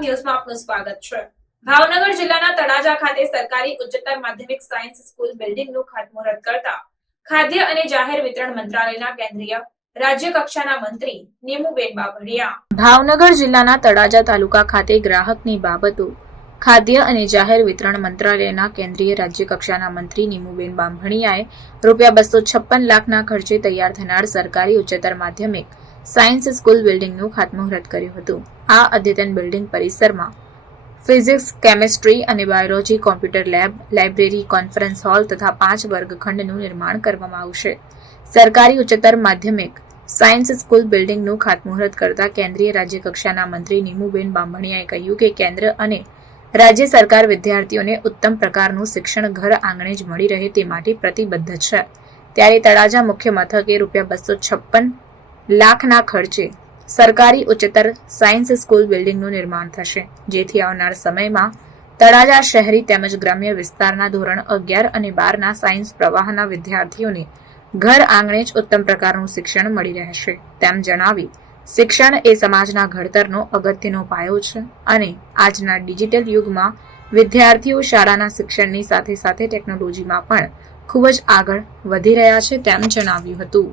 ન્યૂઝમાં આપનું સ્વાગત છે. ભાવનગર જિલ્લાના તળાજા ખાતે સરકારી ઉચ્ચતર માધ્યમિક સાયન્સ સ્કૂલ બિલ્ડિંગનું ખાતમુહૂર્ત કરતા ખાદ્ય અને જાહેર વિતરણ મંત્રાલયના કેન્દ્રીય રાજ્ય મંત્રી નીમુબેન બાભડિયા ભાવનગર જિલ્લાના તળાજા તાલુકા ખાતે ગ્રાહકની બાબતો ખાદ્ય અને જાહેર વિતરણ મંત્રાલયના કેન્દ્રીય રાજ્ય મંત્રી નીમુબેન બાંભણિયાએ રૂપિયા બસો છપ્પન લાખના ખર્ચે તૈયાર થનાર સરકારી ઉચ્ચતર માધ્યમિક સાયન્સ સ્કૂલ બિલ્ડિંગનું ખાતમુહૂર્ત કર્યું હતું. આ અદ્યતન બિલ્ડિંગ પરિસરમાં ફિઝિક્સ, કેમેસ્ટ્રી અને biology computer lab, library, conference hall તથા પાંચ વર્ગખંડનું નિર્માણ કરવામાં આવશે. સરકારી ઉચ્ચતર માધ્યમિક સાયન્સ સ્કૂલ બિલ્ડિંગનું ખાતમુહૂર્ત કરતા કેન્દ્રીય રાજ્યકક્ષાના મંત્રી નીમુબેન બાંભણિયાએ કહ્યું કે કેન્દ્ર અને રાજ્ય સરકાર વિદ્યાર્થીઓને ઉત્તમ પ્રકારનું શિક્ષણ ઘર આંગણે જ મળી રહે તે માટે પ્રતિબદ્ધ છે. ત્યારે તળાજા મુખ્ય મથકે રૂપિયા બસો છપ્પન લાખના ખર્ચે સરકારી ઉચ્ચતર સાયન્સ સ્કૂલ બિલ્ડિંગનું નિર્માણ થશે. જેથી આવનાર સમયમાં તળાજા શહેરી તેમજ ગ્રામ્ય વિસ્તારના ધોરણ અગિયાર અને બારના સાયન્સ પ્રવાહના વિદ્યાર્થીઓને ઘર આંગણે જ ઉત્તમ પ્રકારનું શિક્ષણ મળી રહેશે. તેમ જણાવી, શિક્ષણ એ સમાજના ઘડતરનો અગત્યનો પાયો છે અને આજના ડિજિટલ યુગમાં વિદ્યાર્થીઓ શાળાના શિક્ષણની સાથે સાથે ટેકનોલોજીમાં પણ ખૂબ જ આગળ વધી રહ્યા છે તેમ જણાવ્યું હતું.